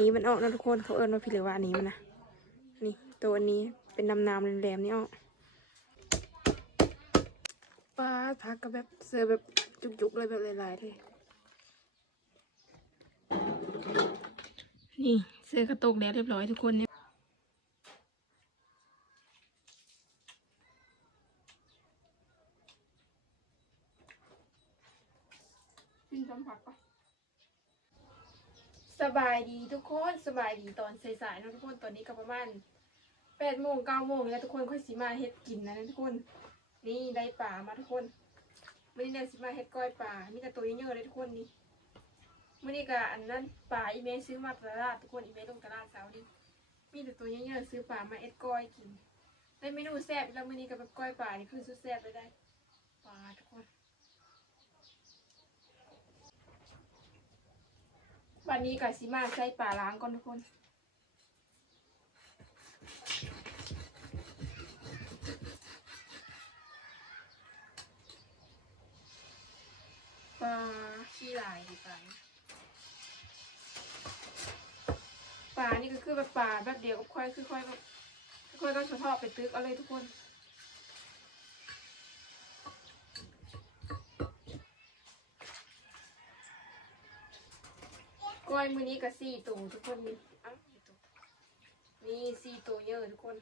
นี้มันออกนะทุกคนเขาเอิ้นว่าพิเรวาอันนี้มันนะนี่ตัวอันนี้เป็นนำนามๆแหลมๆนี่ออกปลาพักก็แบบเสือแบบจุกๆเลยแบบหลายๆเลยนี่เสื้อกระตกแล้วเรียบร้อยทุกคนเนี่ยกินคำผักปะ สบายดีทุกคนสบายดีตอนสายๆเนอะทุกคนตอนนี้ก็ประมาณแปดโมงเก้าโมงแล้วทุกคนค่อยสิมาเฮ็ดกินนะทุกคน นี่ได้ปลามาทุกคนมื่อนี้เนี่ยสิมาเฮ็ดก้อยปลามีแต่ตัวเยอะๆเลยทุกคนนี่มื่อนี้ก็อันนั้นปลาอีเมซื้อมาตลาดทุกคนอีเมลงตลาดเสาร์นี้มีแต่ตัวเยอะๆซื้อปลามาเอ็ดก้อยกินได้เมนูแซ่บแล้วมื่อนี้ก็แบบก้อยปลานี่คือสุดแซ่บเลยได้ปลาทุกคน วันนี้กับซิมาใช้ปลาล้างก่อนทุกคน ปลาขี้ลายดีปลาปลานี่ก็คือแบบปลาแบบเดียวกับค่อยคือค่อยแบบค่อยก็ชอบไปตึกเอาเลยทุกคน ก้อยมือนี้ก็สี่ตัวทุกคนนี่เอ้ากี่ตัวนี่สี่ตัวเยอะทุกคน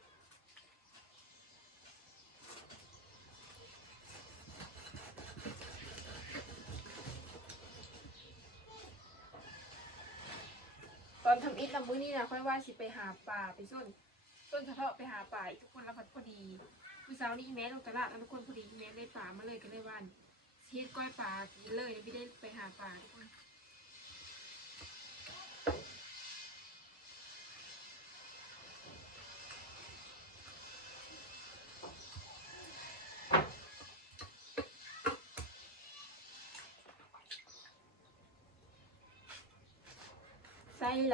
ตอนทำอิฐลำมือนี่นะค่อยว่าสิไปหาปลาไปส้นส้นเฉพาะไปหาปลาอีกทุกคนแล้วพัดพอดีคือเช้านี้อีแม่ลงตลาดแล้วทุกคนพอดีอีแม่ได้ปลามาเลยก็เลยวันเฮ็ดก้อยปลากินเลยไม่ได้ไปหาปลาทุกคน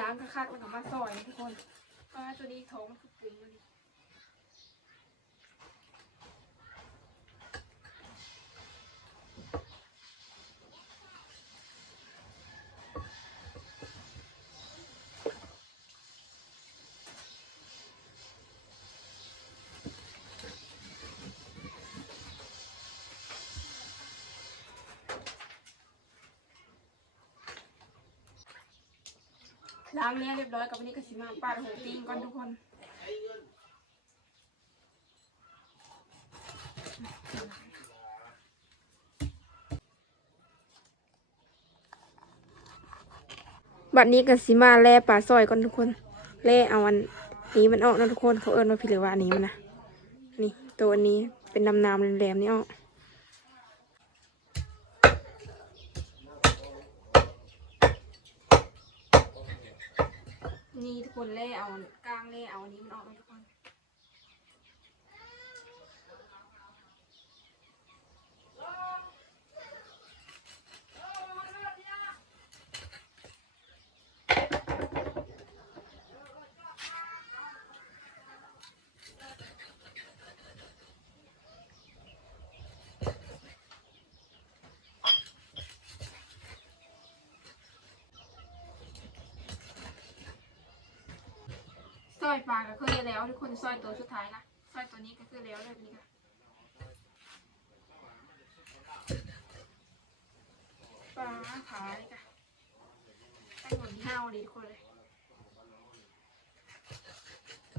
ล้างคักๆแล้วก็มาซอยนะทุกคนปลาะว่าตัวนี้ท้องคือปรุงมัน ล้างแล้วเรียบร้อยกับวันนี้ก็สิมาปาดหัวตีนก่อนทุกคนบัดนี้ก็สิมาแล่ปลาซอยก่อนทุกคนแล่เอาอันนี้มันออกนะทุกคนเขาเอิ้นว่าพิเรวาอันนี้มันนะนี่ตัวอันนี้เป็นนำนามๆแหลมๆนี่ออก นี่ทุกคนเล่เอากลางเล่เอาอันนี้มันออกมาทุกคน ซอยปลาก็คือแล้วทุกคนซอยตัวสุดท้ายนะซอยตัวนี้ก็คือแล้วเลยนี่ค่ะปลาขายค่ะไอ้หมดห้าวดีทุกคนเลย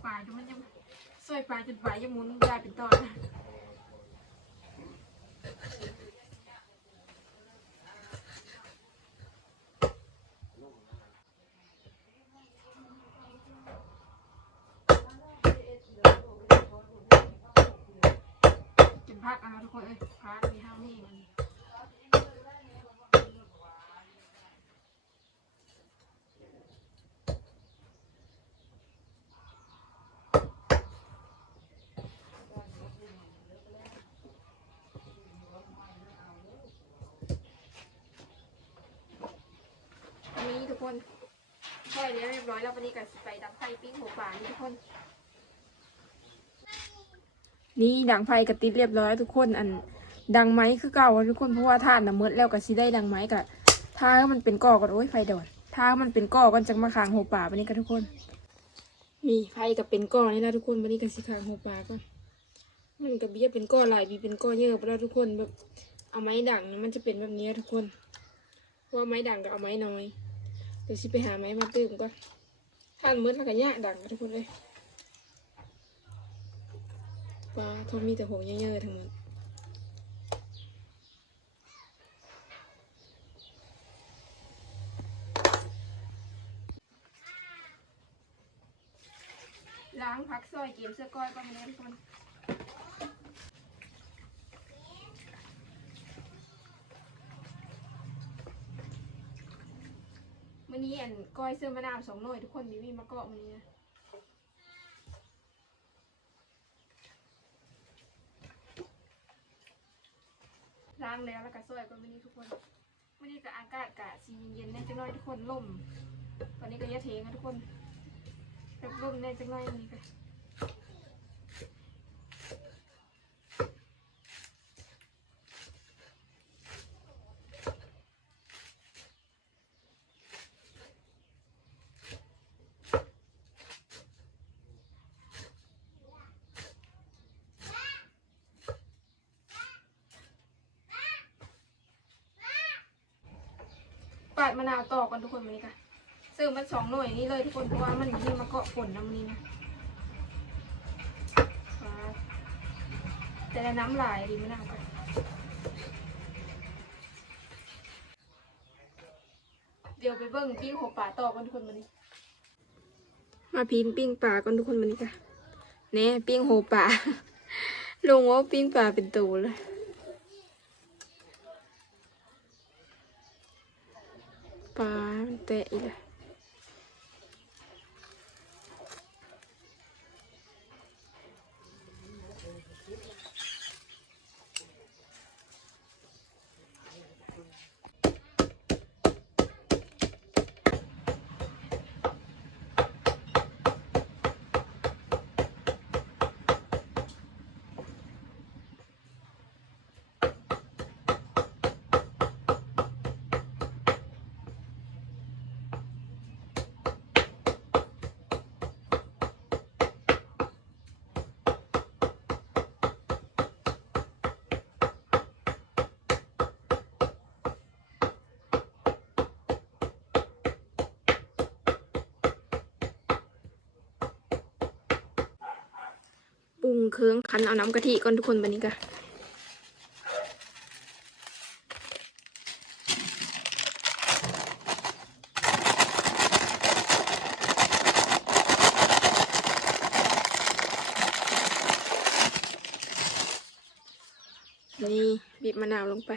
ปลาดูมันยังซอยปลาจนปลายังหมุนได้เป็นตอนนะ พักเอาทุกคนเอ้ยพักมีห้าวนี่มันนี้ทุกคนช่อยเรียบเรียบร้อยแล้ววันนี้ก็ไปดังไฟปิ้งหัวปลานี่ทุกคน นี่ดังไฟกระติดเรียบร้อยทุกคนอันดังไหมคือเก่าทุกคนเพราะว่าท่านน่ะหมืดแล้วก็สิได้ดังไหมกะถ้ามันเป็นก่อก็โอ้ยไฟโดนถ้ามันเป็นก้อก็จะมาขางหัวป่าวันนี้กันทุกคน มีไฟกับเป็นก้อนี่นะทุกคนวันนี้กันสิขางหัวป่าก่อนมันกับเบี้ยเป็นก้อหลายบีเป็นก้อเยอะไปแล้วทุกคนแบบเอาไม้ดังมันจะเป็นแบบนี้ทุกคนว่าไม้ดังกับเอาไม้น้อยเดี๋ยวสิไปหาไม้มาตื้มก่อนท่านมืดแล้วก็ยาดังทุกคนเลย ว้าเขามีแต่หัวเยอะๆทั้งหมดล้างพักซอยเกมเสื้อก้อยก็มาเล่นคนมื่อนี้อันก้อยเสื้อมะนาวสองหน่วยทุกคนมีมีมะเกาะมื่อนี้นะางแล้วแล้วก็ซอยก็มันนี้ทุกคนมันนี้ก็อากาศกะสีเย็นๆแน่จังน้อยทุกคนลมตอนนี้ก็ยะเทงนะทุกคนแบบล่มแน่จังเลยนี่ก็ มะนาวต่อกันทุกคนวันนี้ค่ะซื้อมันสองหน่วยนี้เลยทุกคนเพราะว่ามันมีมาเกาะฝนนะวันนี้นะแต่ละน้ำลายดีมะนาวกันเดี๋ยวไปเบิ้งปิ้งหัวป่าต่อกันทุกคนวันนี้ มาพิมปิ้งปลากันทุกคนวันนี้ค่ะเน่ปิ้งหัวป่าลงว่าปิ้งปลาเป็นตัวเลย ปลา งเครื่องคั้นเอาน้ำกะทิก่อนทุกคนวันนี้ค่ะนี่บีบมะนาวลงไป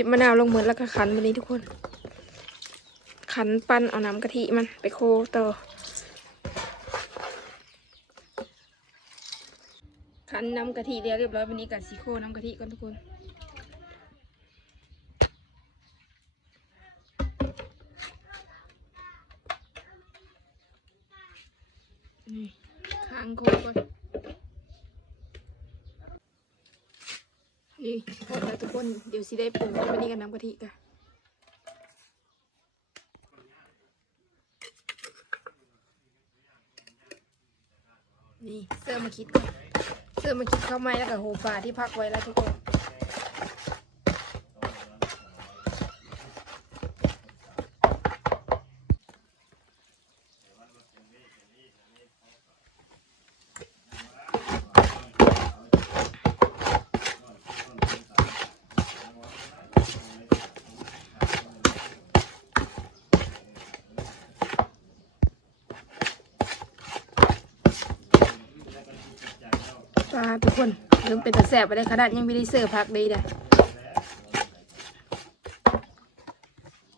บีบมะนาวลงเหมือนแล้วก็ขันวันนี้ทุกคน ขันปั้นเอาน้ำกะทิมันไปโคต่อขันน้ำกะทิเรียบร้อยวันนี้กับซีโคน้ำกะทิก่อนทุกคนค้างโคก่อน นี่พอแล้วทุกคนเดี๋ยวสิได้ปรุงวันนี้กันน้ำกะทิกันนี่เสื้อมาคิดก่อนเสื้อมาคิดเข้าไม้แล้วกับโฮปลาที่พักไว้แล้วทุกคน เป็นตะแสบไปได้ขนาดยังไม่ได้เสิร์ฟพักเลยเด้อ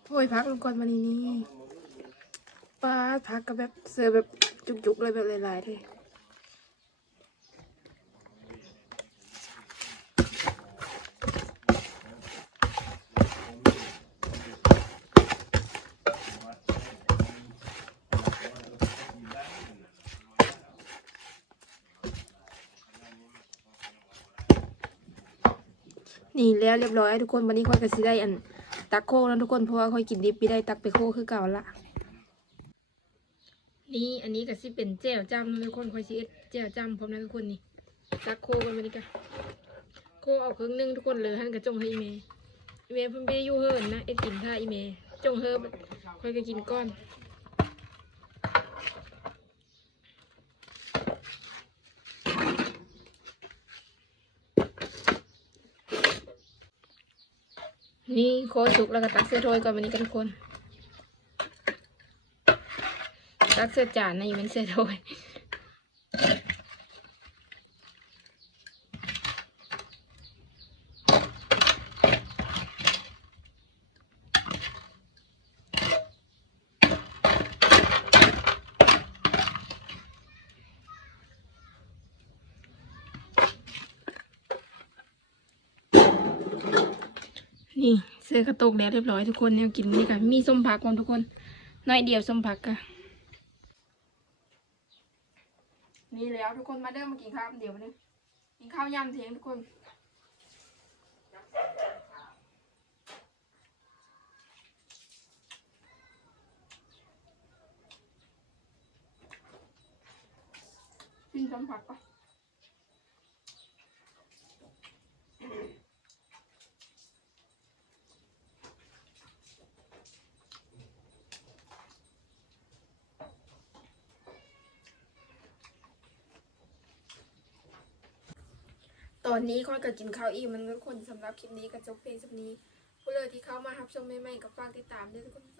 โอ้ยพักลงก่อนมานี่นี่ป้าพักก็แบบเสิร์ฟแบบจุกๆเลยแบบหลายๆเลย นี่แล้วเรียบร้อยทุกคนวันนี้ค่อยก็สิได้อันตักโคกแล้วทุกคนเพราะว่าค่อยกินดิบไปได้ตักไปโคกคือเก่าละนี่อันนี้ก็สิเป็นแจ่วจ้ำนะทุกคนค่อยสิเอ็ดแจ่วจ้ำพร้อมนะทุกคนนี่ตักโคกันวันนี้กันโคเอาครึ่งนึงทุกคนเลยหันกระจงให้อีเมย์อีเมย์เพิ่นไปยู่เฮิร์นนะเอ็ดกินท่าอีเมย์จงเฮิร์ค่อยก็กินก้อน นี่โคสุกแล้วก็ตักเสื้อถ้วยก่อนวันนี้กันทุกคน ตักเสื้อจานนะอยู่เป็นเสื้อถ้วยนี่เสื้ อกระตกแล้วเรียบร้อยทุกคนเนี่ยกินนี่ค่ะมีส้มผักก่อนทุกคน น้อยเดียวส้มผักค่ะนี่แล้วทุกคนมาเดิมมากินข้าวเดี๋ยวนึงกินข้าวยำเทียงทุกคนกินส้มผักก่อ อนนี้ค่อยก็กินข้าวอิ่มมันทุกคนสำหรับคลิปนี้ก็จบเพลงสำนี้ผู้เลยที่เข้ามารับชมใหม่ๆกับฟังติดตามด้วยทุกคน